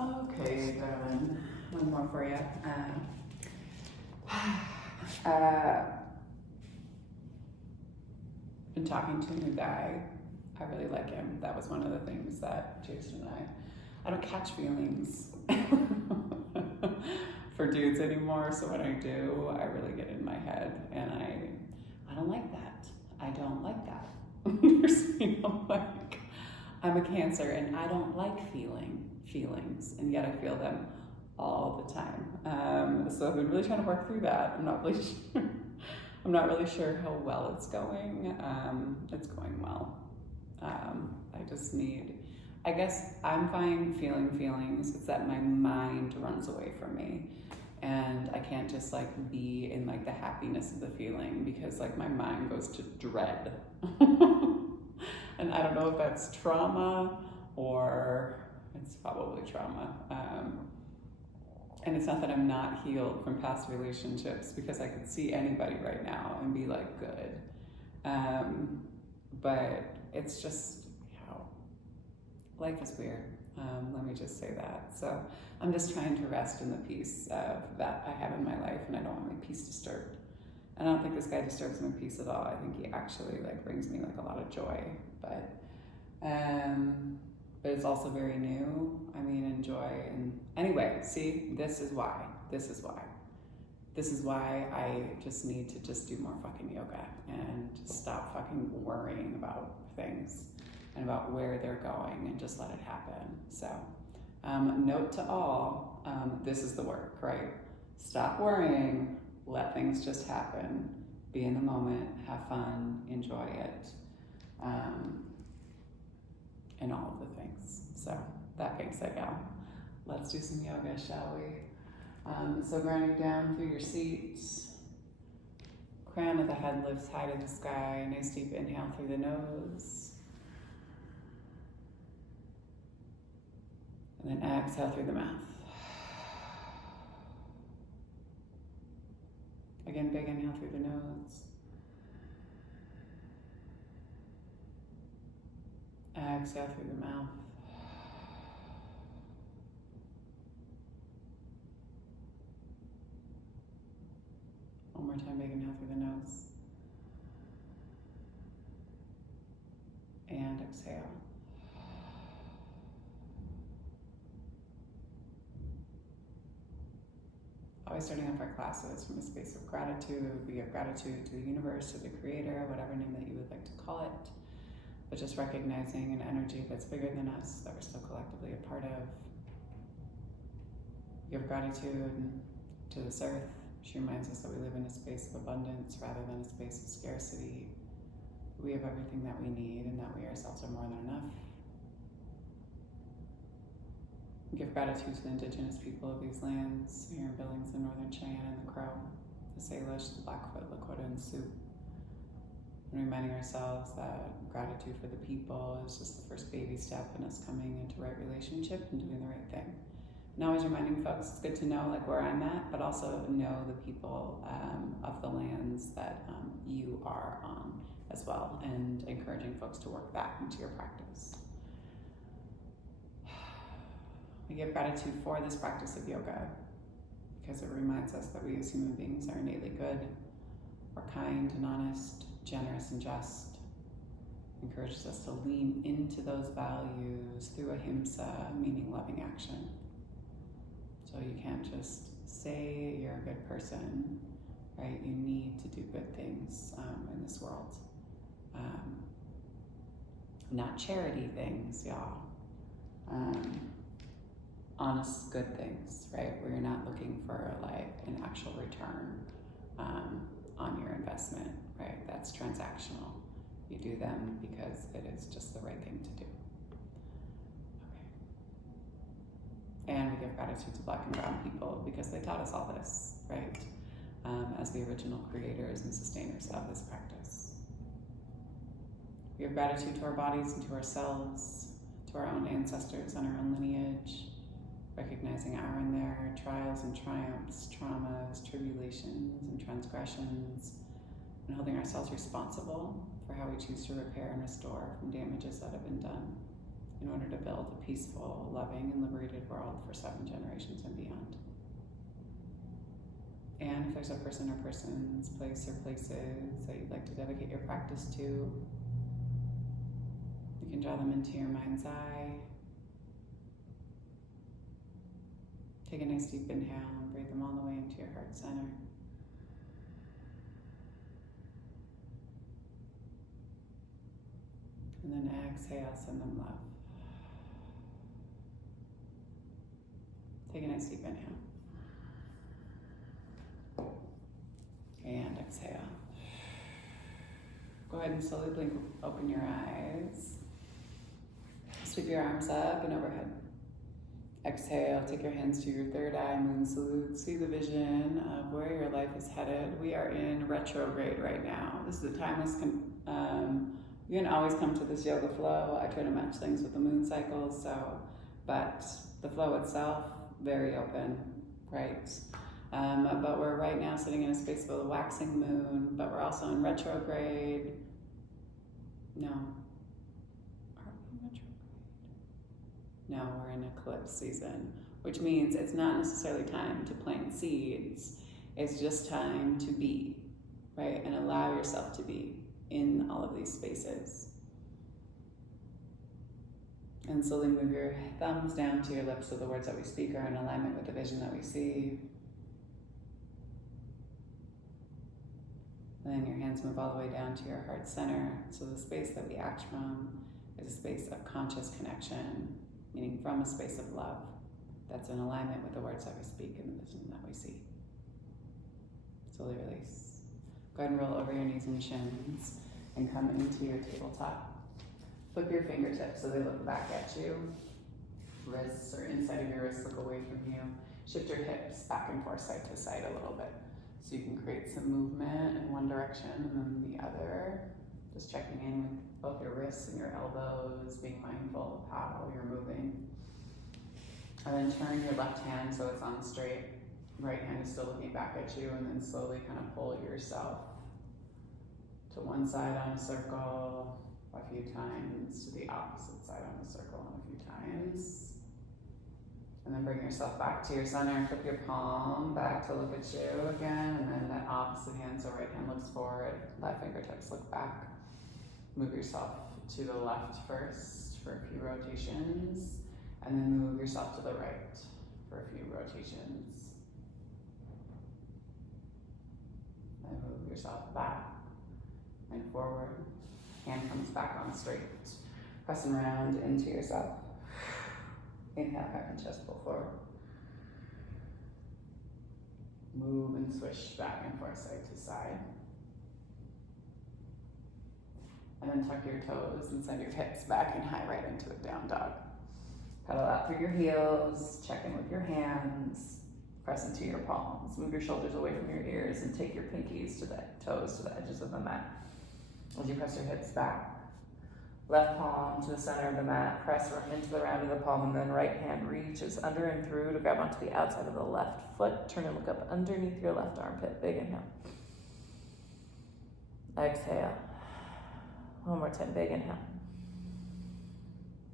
Okay, darling. One more for you. Uh, been talking to a new guy. I really like him. That was one of the things that Jason and I don't catch feelings for dudes anymore. So when I do, I really get in my head, and I don't like that. I don't like that. Like I'm a Cancer, and I don't like feelings, and yet I feel them all the time. So I've been really trying to work through that. I'm not really sure. I'm not really sure how well it's going. It's going well. I just need, I guess I'm fine feeling feelings. It's that my mind runs away from me, and I can't just like be in like the happiness of the feeling, because like my mind goes to dread. And I don't know if that's trauma, or it's probably trauma. And it's not that I'm not healed from past relationships, because I could see anybody right now and be like, good. But it's just, life is weird. Let me just say that. So I'm just trying to rest in the peace that I have in my life, and I don't want my peace disturbed. And I don't think this guy disturbs my peace at all. I think he actually like brings me like a lot of joy. But it's also very new. I mean, enjoy. And anyway, see, this is why I just need to just do more fucking yoga and just stop fucking worrying about things and about where they're going, and just let it happen. So note to all, this is the work, right? Stop worrying, let things just happen, be in the moment, have fun, enjoy it, and all of the things. So that being said, y'all, let's do some yoga, shall we? So grounding down through your seats, crown of the head lifts high to the sky. Nice deep inhale through the nose, and then exhale through the mouth. Again, big inhale through the nose. Exhale through the mouth. One more time, big inhale through the nose. And exhale. Always starting off our classes from a space of gratitude. We give gratitude to the universe, to the creator, whatever name that you would like to call it. But just recognizing an energy that's bigger than us, that we're still collectively a part of. We give gratitude to this earth. She reminds us that we live in a space of abundance rather than a space of scarcity. We have everything that we need, and that we ourselves are more than enough. We give gratitude to the indigenous people of these lands, here in Billings, the Northern Cheyenne and the Crow, the Salish, the Blackfoot, Lakota, and Sioux. And reminding ourselves that gratitude for the people is just the first baby step in us coming into right relationship and doing the right thing. And always reminding folks, it's good to know like where I'm at, but also know the people of the lands that you are on as well, and encouraging folks to work that into your practice. We give gratitude for this practice of yoga because it reminds us that we as human beings are innately good, we're kind and honest, generous and just. Encourages us to lean into those values through ahimsa, meaning loving action. So you can't just say you're a good person, right? You need to do good things in this world. Not charity things, y'all. Honest, good things, right? Where you're not looking for like an actual return on your investment, right? That's transactional. You do them because it is just the right thing to do. Okay. And we give gratitude to Black and Brown people because they taught us all this, right? As the original creators and sustainers of this practice. We give gratitude to our bodies and to ourselves, to our own ancestors and our own lineage, recognizing our and their trials and triumphs, traumas, tribulations, and transgressions, and holding ourselves responsible for how we choose to repair and restore from damages that have been done. in order to build a peaceful, loving, and liberated world for 7 generations and beyond. And if there's a person or persons, place or places that you'd like to dedicate your practice to, you can draw them into your mind's eye. Take a nice deep inhale and breathe them all the way into your heart center. And then exhale, send them love. Take a nice deep inhale. And exhale. Go ahead and slowly blink open your eyes. Sweep your arms up and overhead. Exhale, take your hands to your third eye, moon salute. See the vision of where your life is headed. We are in retrograde right now. This is a timeless, you can always come to this yoga flow. I try to match things with the moon cycles, but the flow itself, very open, right? But we're right now sitting in a space of a waxing moon, but we're also in retrograde. No. Are we in retrograde? No, we're in eclipse season, which means it's not necessarily time to plant seeds. It's just time to be, right? And allow yourself to be in all of these spaces. And slowly move your thumbs down to your lips so the words that we speak are in alignment with the vision that we see. And then your hands move all the way down to your heart center. So the space that we act from is a space of conscious connection, meaning from a space of love that's in alignment with the words that we speak and the vision that we see. Slowly release. Go ahead and roll over your knees and shins and come into your tabletop. Flip your fingertips so they look back at you. Wrists or inside of your wrists look away from you. Shift your hips back and forth, side to side a little bit. So you can create some movement in one direction and then the other. Just checking in with both your wrists and your elbows, being mindful of how you're moving. And then turn your left hand so it's on straight. Right hand is still looking back at you, and then slowly kind of pull yourself to one side on a circle a few times, to the opposite side on the circle a few times. And then bring yourself back to your center, flip your palm back to look at you again, and then that opposite hand, so right hand looks forward, left fingertips look back. Move yourself to the left first for a few rotations, and then move yourself to the right for a few rotations. And move yourself back and forward. Hand comes back on straight. Pressing round into yourself. Inhale, heart and chest pull forward. Move and swish back and forth, side to side. And then tuck your toes and send your hips back and high right into a down dog. Pedal out through your heels, check in with your hands, press into your palms. Move your shoulders away from your ears and take your pinkies to the toes to the edges of the mat. As you press your hips back, left palm to the center of the mat, press into the round of the palm, and then right hand reaches under and through to grab onto the outside of the left foot. Turn and look up underneath your left armpit. Big inhale. Exhale. One more time, big inhale.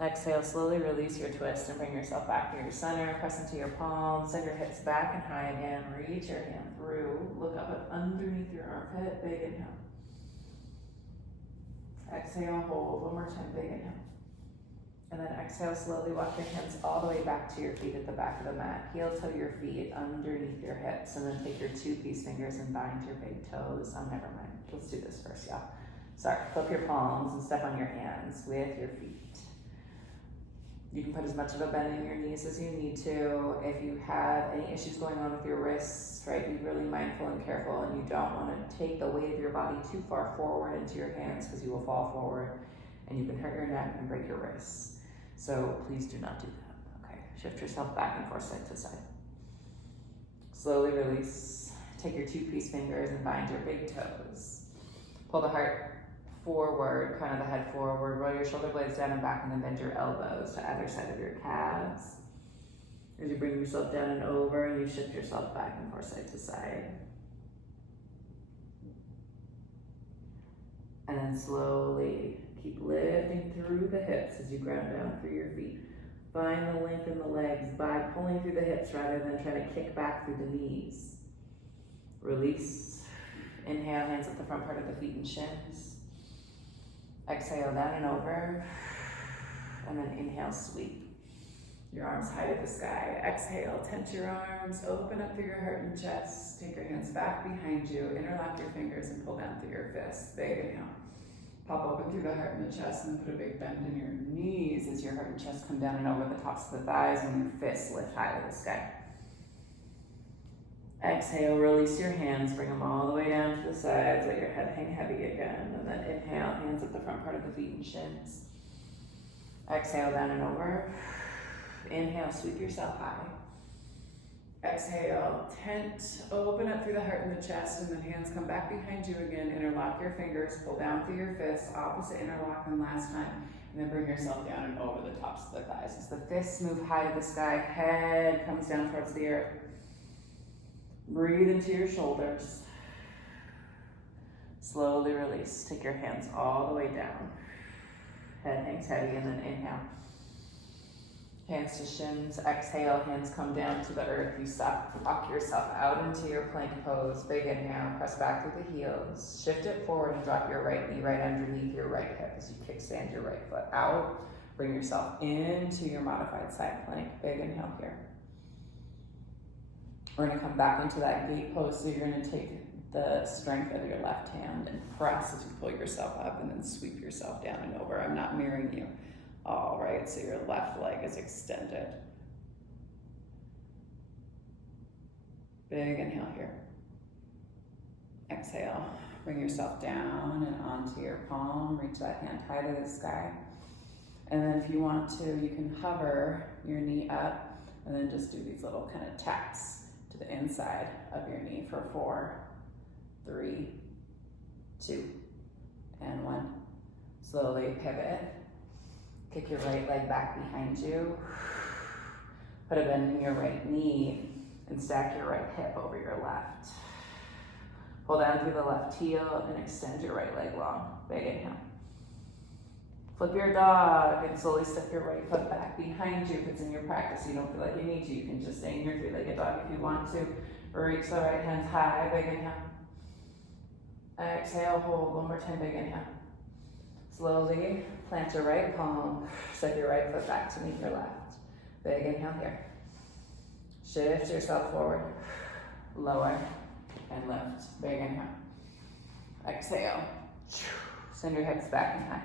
Exhale, slowly release your twist and bring yourself back to your center. Press into your palms, send your hips back and high again. Reach your hand through. Look up underneath your armpit. Big inhale. Exhale, hold. One more time, big inhale. And then exhale, slowly walk your hands all the way back to your feet at the back of the mat. Heel toe your feet underneath your hips, and then take your 2 peace fingers and bind your big toes. Oh, never mind. Let's do this first, y'all. Sorry, flip your palms and step on your hands with your feet. You can put as much of a bend in your knees as you need to. If you have any issues going on with your wrists, right, be really mindful and careful, and you don't want to take the weight of your body too far forward into your hands because you will fall forward and you can hurt your neck and break your wrists. So please do not do that. Okay, shift yourself back and forth, side to side. Slowly release. Take your 2 peace fingers and bind your big toes. Pull the heart forward, kind of the head forward, roll your shoulder blades down and back, and then bend your elbows to either side of your calves. As you bring yourself down and over, and you shift yourself back and forth, side to side. And then slowly Keep lifting through the hips as you ground down through your feet. Find the length in the legs by pulling through the hips rather than trying to kick back through the knees. Release. Inhale, hands at the front part of the feet and shins. Exhale, down and over. And then inhale, sweep. Your arms high to the sky. Exhale, tense your arms, open up through your heart and chest. Take your hands back behind you, interlock your fingers and pull down through your fists. Big inhale. Pop open through the heart and the chest and then put a big bend in your knees as your heart and chest come down and over the tops of the thighs and your fists lift high to the sky. Exhale, release your hands, bring them all the way down to the sides, let your head hang heavy again. And then inhale, hands at the front part of the feet and shins. Exhale, down and over. Inhale, sweep yourself high. Exhale, tent, open up through the heart and the chest, and then hands come back behind you again. Interlock your fingers, pull down through your fists, opposite interlock than last time, and then bring yourself down and over the tops of the thighs. As the fists move high to the sky, head comes down towards the earth. Breathe into your shoulders. Slowly release. Take your hands all the way down. Head hangs heavy, and then inhale. Hands to shins. Exhale, hands come down to the earth. You stop, rock yourself out into your plank pose. Big inhale, press back through the heels. Shift it forward and drop your right knee right underneath your right hip as you kickstand your right foot out. Bring yourself into your modified side plank. Big inhale here. We're gonna come back into that gate pose, so you're gonna take the strength of your left hand and press as you pull yourself up and then sweep yourself down and over. I'm not mirroring you. All right, so your left leg is extended. Big inhale here. Exhale, bring yourself down and onto your palm. Reach that hand high to the sky. And then if you want to, you can hover your knee up and then just do these little kind of taps to the inside of your knee for 4, 3, 2, and 1. Slowly pivot. Kick your right leg back behind you. Put a bend in your right knee and stack your right hip over your left. Pull down through the left heel and extend your right leg long. Big inhale. Flip your dog and slowly step your right foot back behind you. If it's in your practice, you don't feel like you need to, you can just stay in your three-legged dog if you want to. Reach the right hand high, big inhale. Exhale, hold, one more time, big inhale. Slowly plant your right palm, step your right foot back to meet your left. Big inhale here. Shift yourself forward, lower, and lift. Big inhale. Exhale. Send your hips back and high.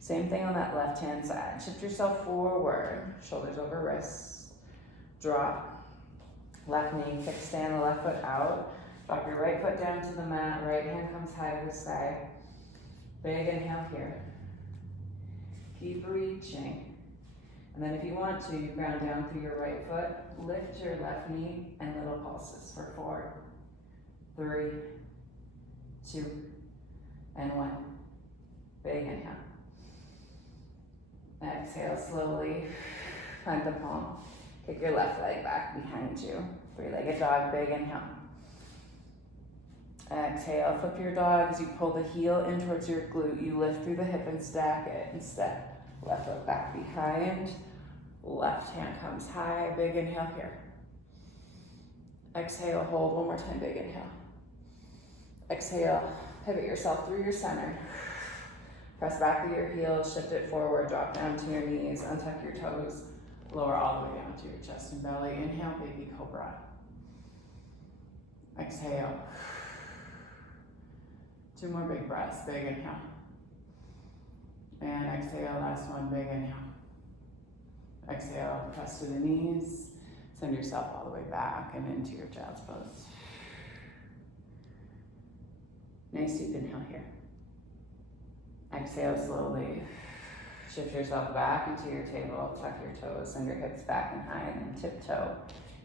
Same thing on that left hand side. Shift yourself forward, shoulders over wrists. Drop. Left knee, kickstand the left foot out. Drop your right foot down to the mat. Right hand comes high to the sky. Big inhale here. Keep reaching. And then if you want to, you ground down through your right foot. Lift your left knee and little pulses for 4, 3, 2, and 1. Big inhale. Exhale slowly. Plant the palm. Kick your left leg back behind you. Three-legged dog, big inhale. Exhale, flip your dog as you pull the heel in towards your glute. You lift through the hip and stack it and step. Left foot back behind. Left hand comes high, big inhale here. Exhale, hold, one more time, big inhale. Exhale, pivot yourself through your center. Press back through your heels, shift it forward, drop down to your knees, untuck your toes, lower all the way down to your chest and belly. Inhale, baby cobra. Exhale. 2 more big breaths, big inhale. And exhale, last one, big inhale. Exhale, press to the knees, send yourself all the way back and into your child's pose. Nice deep inhale here. Exhale slowly. Shift yourself back into your table, tuck your toes, send your hips back and high, and then tiptoe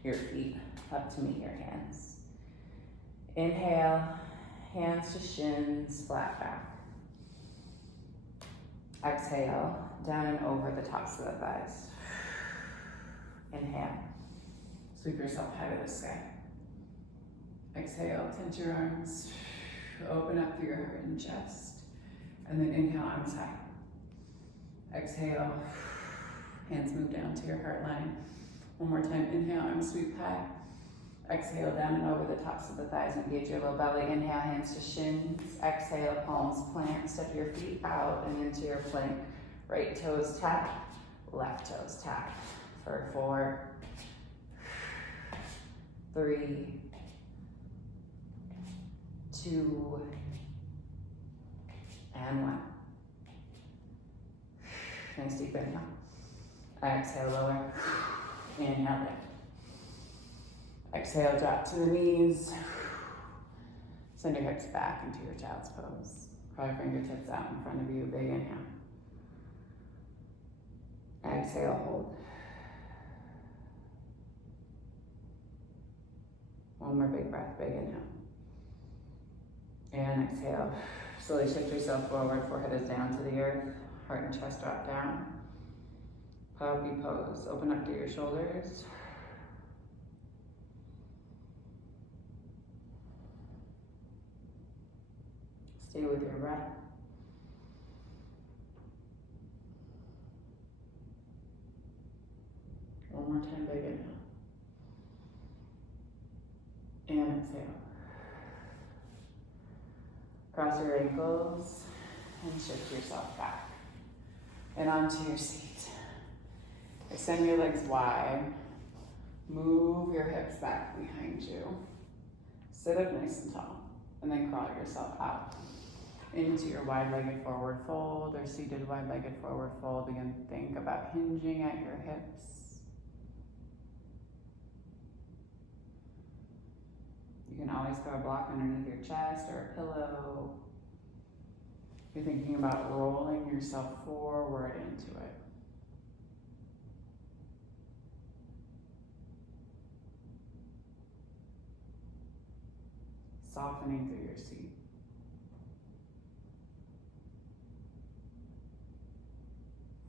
your feet up to meet your hands. Inhale, hands to shins, flat back. Exhale, down and over the tops of the thighs. Inhale, sweep yourself high to the sky. Exhale, tense your arms, open up through your heart and chest. And then inhale, arms high. Exhale, hands move down to your heart line. One more time, inhale, arms sweep high. Exhale, down and over the tops of the thighs, engage your low belly. Inhale, hands to shins. Exhale, palms plant, step your feet out and into your plank. Right toes tap, left toes tap. For 4, 3, 2, and 1. Nice deep inhale. Exhale, lower. Inhale, lift. Exhale, drop to the knees. Send your hips back into your child's pose. Crawl your fingertips out in front of you. Big inhale. Exhale, hold. One more big breath, big inhale. And exhale. Slowly shift yourself forward, forehead is down to the earth. Heart and chest drop down. Puppy pose. Open up to your shoulders. Stay with your breath. One more time, big inhale. And exhale. Cross your ankles and shift yourself back and onto your seat. Extend your legs wide. Move your hips back behind you. Sit up nice and tall, and then crawl yourself out into your wide-legged forward fold or seated wide-legged forward fold. Again, think about hinging at your hips. You can always throw a block underneath your chest or a pillow. You're thinking about rolling yourself forward into it. Softening through your seat.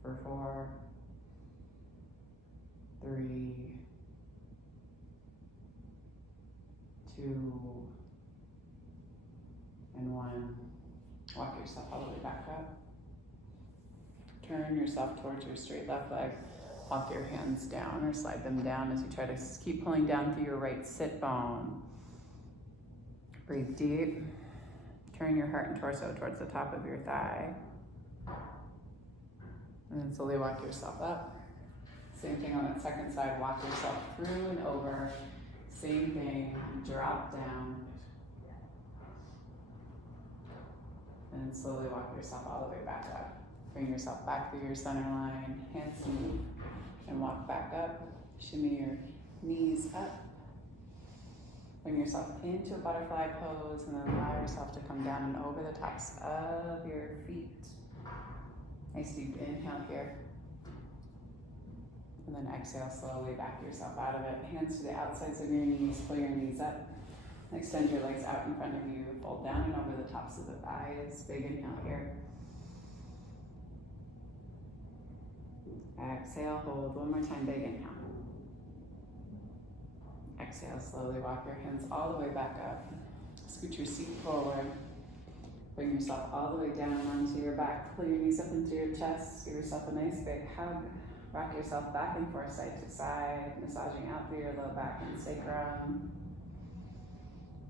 For 4, 3, 2, and 1. Walk yourself all the way back up. Turn yourself towards your straight left leg. Walk your hands down or slide them down as you try to keep pulling down through your right sit bone. Breathe deep. Turn your heart and torso towards the top of your thigh. And then slowly walk yourself up. Same thing on that second side. Walk yourself through and over. Same thing. Drop down. And then slowly walk yourself all the way back up. Bring yourself back through your center line. Hands move. And walk back up. Shimmy your knees up. Bring yourself into a butterfly pose and then allow yourself to come down and over the tops of your feet. Nice deep inhale here. And then exhale, slowly back yourself out of it. Hands to the outsides of your knees, pull your knees up. Extend your legs out in front of you, fold down and over the tops of the thighs. Big inhale here. Exhale, hold. One more time, big inhale. Exhale, slowly walk your hands all the way back up. Scoot your seat forward. Bring yourself all the way down onto your back. Pull your knees up into your chest. Give yourself a nice big hug. Rock yourself back and forth, side to side, massaging out through your low back and sacrum.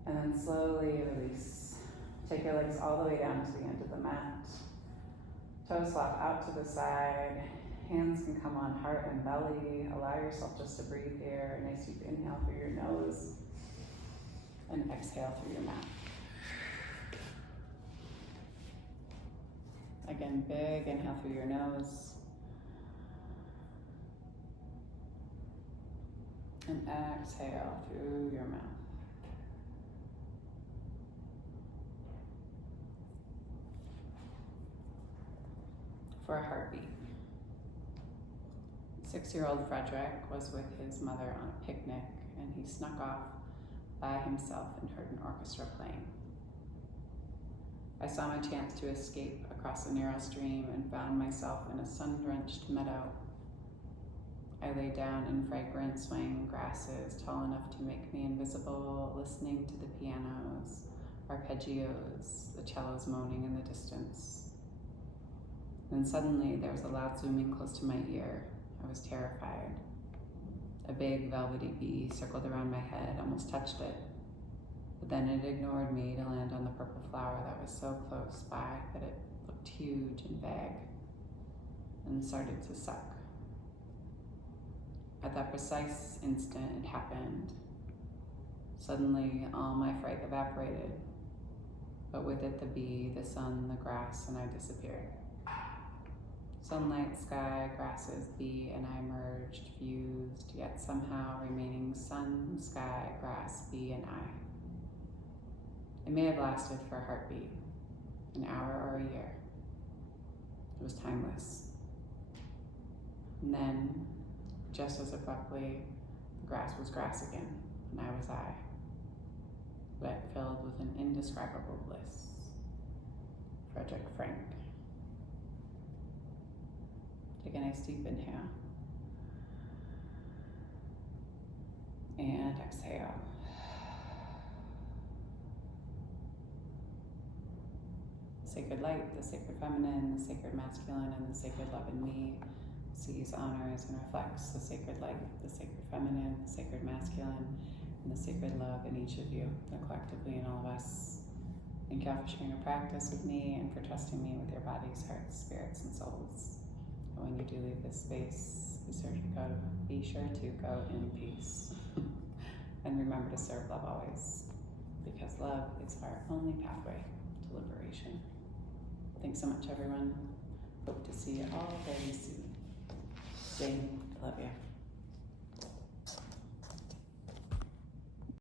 And then slowly release. Take your legs all the way down to the end of the mat. Toes swap out to the side. Hands can come on heart and belly. Allow yourself just to breathe here. A nice deep inhale through your nose. And exhale through your mouth. Again, big inhale through your nose. And exhale through your mouth. For a heartbeat. 6-year-old Frederick was with his mother on a picnic, and he snuck off by himself and heard an orchestra playing. I saw my chance to escape across a narrow stream and found myself in a sun-drenched meadow. I lay down in fragrant swaying grasses tall enough to make me invisible, listening to the pianos, arpeggios, the cellos moaning in the distance. Then suddenly there was a loud zooming close to my ear. I was terrified. A big velvety bee circled around my head, almost touched it. But then it ignored me to land on the purple flower that was so close by that it looked huge and vague, and started to suck. At that precise instant, it happened. Suddenly, all my fright evaporated, but with it the bee, the sun, the grass, and I disappeared. Sunlight, sky, grasses, bee, and I merged, fused, yet somehow remaining sun, sky, grass, bee, and I. It may have lasted for a heartbeat, an hour or a year. It was timeless. And then, just as abruptly, the grass was grass again, and I was I, but filled with an indescribable bliss. Frederick Frank. Take a nice deep inhale. And exhale. The sacred light, the sacred feminine, the sacred masculine, and the sacred love in me sees, honors, and reflects the sacred light, the sacred feminine, the sacred masculine, and the sacred love in each of you, and collectively in all of us. Thank you all for sharing your practice with me and for trusting me with your bodies, hearts, spirits, and souls. And when you do leave this space, be sure to go in peace. And remember to serve love always, because love is our only pathway to liberation. Thanks so much, everyone. Hope to see you all very soon. Jane, love you.